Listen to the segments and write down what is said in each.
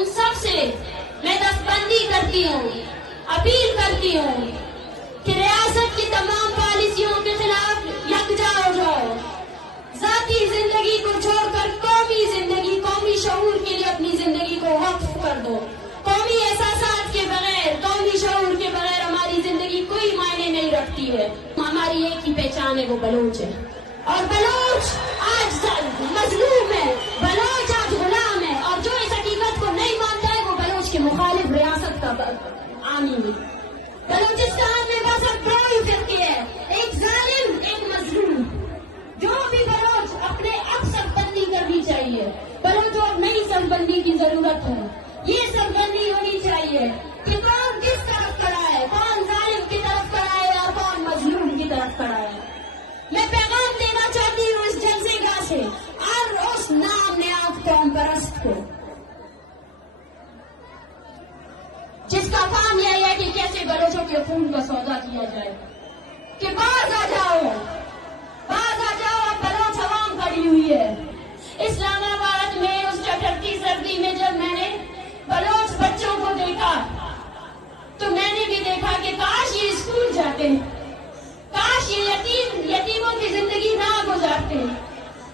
ان سب سے میں دستبندی کرتی ہوں، اپیل کرتی ہوں کہ ریاست کی تمام پالیسیوں کے خلاف یکجا ہو جاؤ، ذاتی زندگی کو چھوڑ کر قومی زندگی، قومی شعور کے لیے اپنی زندگی کو وقف کر دو۔ قومی احساسات کے بغیر، قومی شعور کے بغیر ہماری زندگی کوئی معنی نہیں رکھتی ہے۔ ہماری ایک ہی پہچان ہے، وہ بلوچ ہے، اور بلوچ آج مظلوم ہے، بلوچ آج غلام ہے، اور جو اس حقیقت کو نہیں مانتا ہے وہ بلوچ کے مخالف ریاست کا عامل ہے۔ بلوچستان میں بس اب دو ہی فرقے ہیں، ایک ظالم، ایک مظلوم۔ جو بھی بلوچ اپنے اب سب بندی کرنی چاہیے، بلوچوں اب نئی سب بندی کی ضرورت ہے۔ یہ سب بندی ہونی چاہیے کہ کون کس طرف کھڑا ہے، کون ظالم کی طرف کھڑا ہے اور کون مظلوم کی طرف کھڑا ہے۔ میں پیغام دینا چاہتی ہوں اس جلسے گاہ سے اور اس نام نیاز قوم پرست کو، جس کا کام یہ ہے کہ کیسے بلوچوں کے خون کا سودا کیا جائے، کہ باز آ جاؤ، باز آ جاؤ، اب بلوچ عوام کھڑی ہوئی ہے۔ اسلام آباد میں اس چٹرتی سردی میں جب میں نے بلوچ بچوں کو دیکھا تو میں نے بھی دیکھا کہ کاش یہ اسکول جاتے، کاش یہ یتیموں کی زندگی نہ گزارتے۔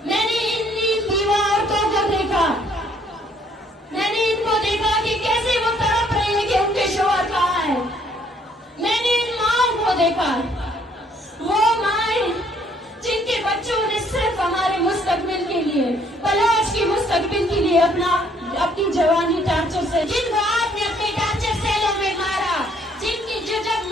میں نے ان بیوہ عورتوں کو دیکھا، میں نے ان کو دیکھا کہ کیسے وہ تڑپ رہے ہیں کہ ان کے شوہر کہاں ہیں۔ میں نے ان ماؤں کو دیکھا، وہ مائیں جن کے بچوں نے صرف ہمارے مستقبل کے لیے، بلوچ کی مستقبل کے لیے اپنی جوانی ٹارچر سے، جن کو آپ نے اپنے ٹارچر سیلوں میں مارا، جن کی جو جب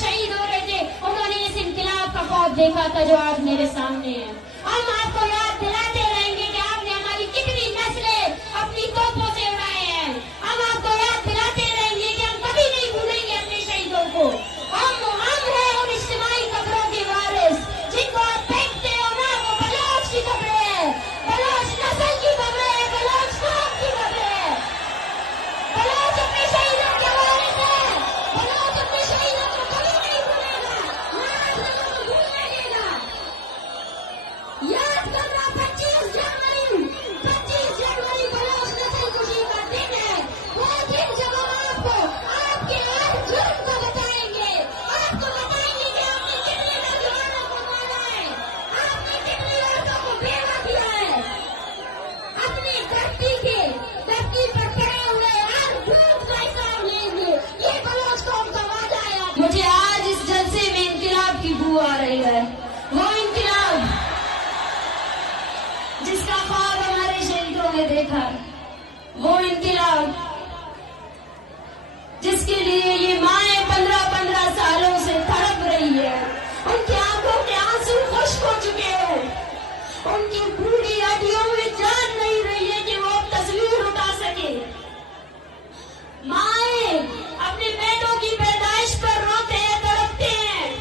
شہید ہو رہے تھے انہوں نے اس انقلاب کا خواب دیکھا تھا جو آج میرے سامنے ہے۔ ہم آپ کو یاد دلاتے رہیں گے کہ آپ نے ہماری کتنی نسلیں اپنی توپوں سے اڑائے ہیں۔ ہم آپ کو یاد دلاتے رہیں گے کہ ہم کبھی نہیں بھولیں گے اپنے شہیدوں کو۔ ہم ہیں ان اجتماعی قبروں کے وارث، جن کو آپ پھینکتے ہو نا، وہ بلوچ کی قبریں ہیں، بلوچ نسل کی قبریں ہیں، بلوچ قوم کی قبریں ہیں۔ بلوچ اپنے شہیدوں کے وارث ہیں، بلوچ اپنے شہیدوں کو کبھی نہیں بھولے گا، نہ آج نہ وہ بھولنے دے گا۔ یاد کرنا 25 جنوری بلوچ نسل کشی کا دن ہے، وہ دن جب ہم آپ کو آپ کے ہر جرم کو بتائیں گے، آپ کو بتائیں گے کہ آپ نے کتنے نوجوانوں کو مارا ہے، آپ نے کتنی عورتوں کو بیوہ کیا ہے۔ اپنی دھرتی پر کھڑے ہوئے ہر جھوٹ کا حساب لیں گے، یہ بلوچ قوم کا وعدہ ہے۔ مجھے آج اس جلسے میں انقلاب کی بو آ رہی ہے، وہ انقلاب جس کا خواب ہمارے شہیدوں نے دیکھا، وہ انقلاب جس کے لیے یہ مائیں 15 سالوں سے تڑپ رہی ہے، ان کی آنکھوں کے آنسو خشک ہو چکے ہیں، ان کی بوڑھی ہڈیوں میں جان نہیں رہی ہے کہ وہ تصویر اٹھا سکے۔ مائیں اپنے بیٹوں کی پیدائش پر روتے ہیں، تڑپتے ہیں۔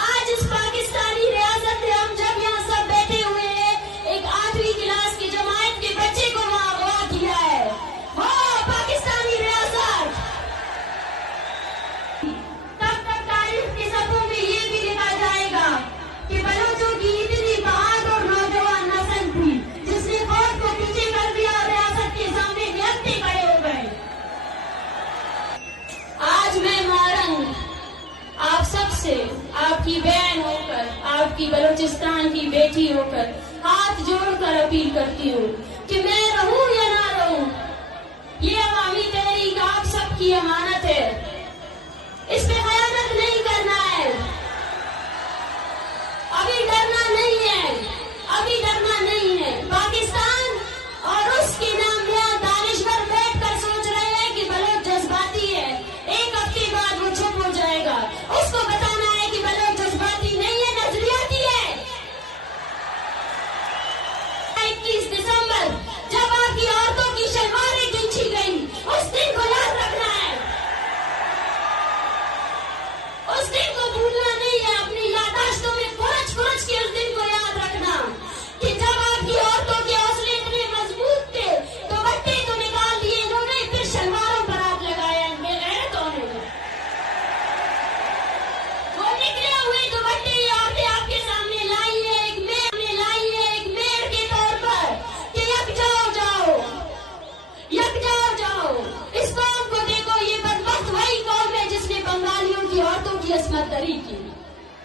آج اس پاکستانی ریاست میں ہم جب یہاں سب بیٹھے ہوئے ہیں، ایک 8ویں کلاس کی جماعت کے بچے کو وہاں اغوا کیا ہے، وہ پاکستانی ریاست۔ تب تک تاریخ کے صفحوں میں یہ بھی لکھا جائے گا کہ بلوچوں کی اتنی بہادر نوجوان نسل تھی جس نے فوج کو پیچھے کر دیا اور ریاست کے سامنے نہتے کھڑے ہو گئے۔ آج میں مارنگ آپ سب سے، آپ کی بہن ہو کر، آپ کی بلوچستان کی بیٹی ہو کر ہاتھ جوڑ کر اپیل کرتی ہوں کہ میں رہوں یا نہ رہوں، یہ عوامی تحریک آپ سب کی امانت ہے، اس پہ خیانت نہیں کرنا ہے، ابھی ڈرنا نہیں ہے، ابھی ڈرنا نہیں ہے۔ پاکستان اور اس کے نامور دانشور بیٹھ کر سوچ رہے ہیں کہ بلوچ جذباتی ہے، ایک ہفتے بعد وہ چپ ہو جائے گا۔ اس کو بتانا ہے کہ بلوچ جذباتی نہیں ہے، نظریاتی ہے۔ 21 دسمبر جب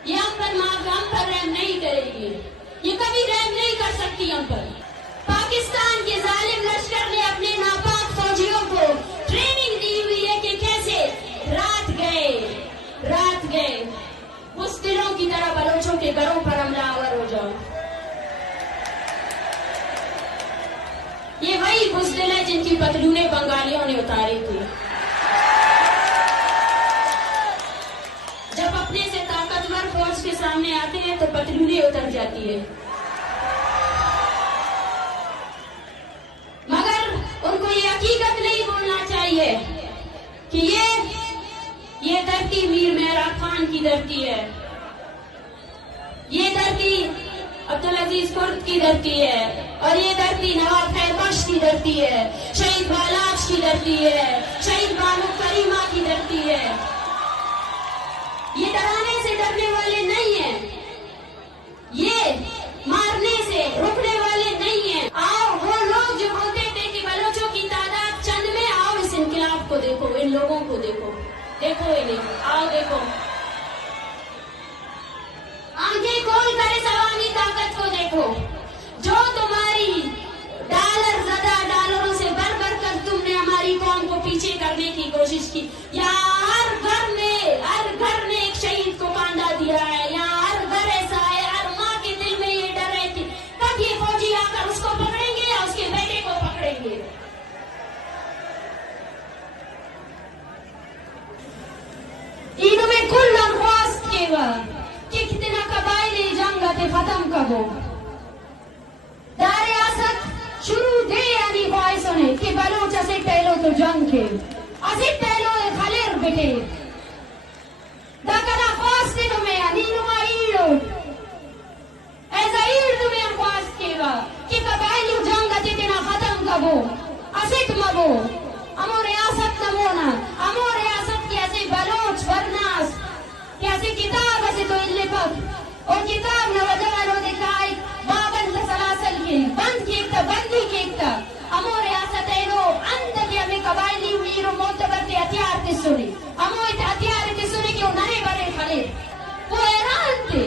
یہ ہم پر رحم نہیں کرے گی، یہ کبھی رحم نہیں کر سکتی ہم پر۔ پاکستان کے ظالم لشکر نے اپنے ناپاک فوجیوں کو ٹریننگ دی ہوئی ہے کہ کیسے رات گئے اس دلوں کی طرح بلوچوں کے گھروں پر حملہ آور ہو جاؤ۔ یہ وہی بزدل ہے جن کی پتلونیں بنگالیوں نے اتاری تھی۔ جب اپنے سے طاقتور فوج کے سامنے آتے ہیں تو پتلونیں اتر جاتی ہے، مگر ان کو یہ حقیقت نہیں بولنا چاہیے کہ یہ دھرتی میر مہراب خان کی دھرتی ہے، یہ دھرتی عبدالعزیز کرد کی دھرتی ہے، اور یہ دھرتی نواب خیر بخش کی دھرتی ہے، شہید بالاچ کی دھرتی ہے، شہید بانو کریمہ کی دھرتی ہے۔ یہ ڈرانے سے ڈرنے والے نہیں ہیں، یہ مارنے سے رکنے والے نہیں ہیں۔ آؤ وہ لوگ جو بولتے تھے کہ بلوچوں کی تعداد چند میں، آؤ اس انقلاب کو دیکھو، ان لوگوں کو دیکھو انہیں، آؤ دیکھو، آنکھیں کھول کر اس عوامی طاقت کو دیکھو جو تمہاری ڈالروں سے بڑھ کر تم نے ہماری قوم کو پیچھے کرنے کی کوشش کی۔ یہاں ہر گھر نے ایک شہید کو کاندھا دیا ہے، یہاں ہر گھر ایسا ہے، ہر ماں کے دل میں یہ ڈر ہے کہ کب یہ فوجی آ کر اس کو پکڑیں گے یا اس کے بیٹے کو پکڑیں گے۔ اینوں میں کل درخواست کے بعد کہ کتنا قبائلی جنگ تے ختم کرو، دار آسد شروع دے یعنی خواہشوں نے کہ بلوچ اسے پہلو تو جنگ کے اسے پہلو خلیر بیٹے دکنا خواست تمہیں انینو ما ایڑو ایسا ایڑ تمہیں خواست کے گا کہ قبائلی جنگ تے تنا ختم کرو، اسے مگو امو ریاست نمونا، امو ریاست کی ایسے بلوچ برناس کہ ایسے کتاب ایسے تو اللہ پاک اور کتاب نوجوانوں دکھائی بابند سلاسل کے بند کیکتا بندی کیکتا امو ریاست ایرو اندر کے ہمیں قبائلی ویرو معتبر تے ہتھیار تے سنی، امو ہتھیار تے سنی کہ نئے بڑے کھڑے وہ حیران تھے۔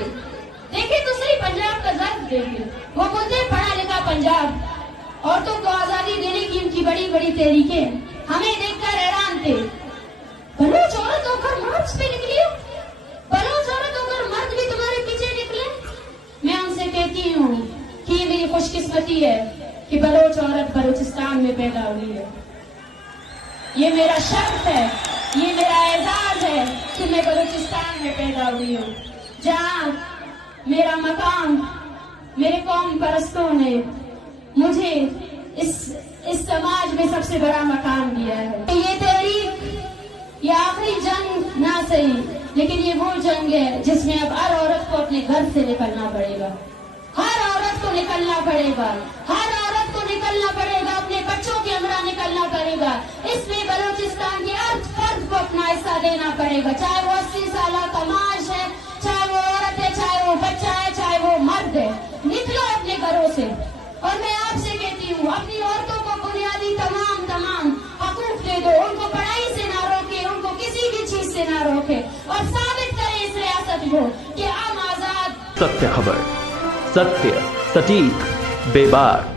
دیکھیں تو صحیح پنجاب کا ضرب دیکھیں، وہ بولتے پڑھا لکھا پنجاب، عورتوں کو آزادی دینے کی ان کی بڑی بڑی تحریکیں ہمیں دیکھ کر حیران تھے۔ بلوچ عورت ہو کر مارچ پہ نکلی ہو، بلوچ عورت ہو کر مرد بھی تمہارے پیچھے نکلے۔ میں ان سے کہتی ہوں کہ یہ میری خوش قسمتی ہے کہ بلوچ عورت بلوچستان میں پیدا ہوئی ہے، یہ میرا شرف ہے، یہ میرا اعزاز ہے کہ میں بلوچستان میں پیدا ہوئی ہوں، جہاں میرا مقام میرے قوم پرستوں نے مجھے اس سماج میں سب سے بڑا مقام دیا ہے۔ یہ تحریک یہ آخری جنگ نہ صحیح، لیکن یہ وہ جنگ ہے جس میں اب ہر عورت کو اپنے گھر سے نکلنا پڑے گا، ہر عورت کو نکلنا پڑے گا، ہر عورت کو نکلنا پڑے گا، اپنے بچوں کے ہمراہ نکلنا پڑے گا۔ اس میں بلوچستان کے ہر فرد کو اپنا حصہ دینا پڑے گا، چاہے وہ 80 سالہ تماش ہے، چاہے وہ عورت ہے، چاہے وہ بچہ ہے، چاہے وہ مرد ہے۔ نکلو اپنے گھروں سے، اور میں آپ سے کہتی ہوں اپنی عورتوں کو بنیادی تمام حقوق دے دو، ان کو پڑھائی سے نہ روکے، ان کو کسی بھی چیز سے نہ روکے، اور ثابت کریں اس ریاست کو کہ ہم آزاد۔ ستیہ خبر، ستیہ، سٹیک، بے بار۔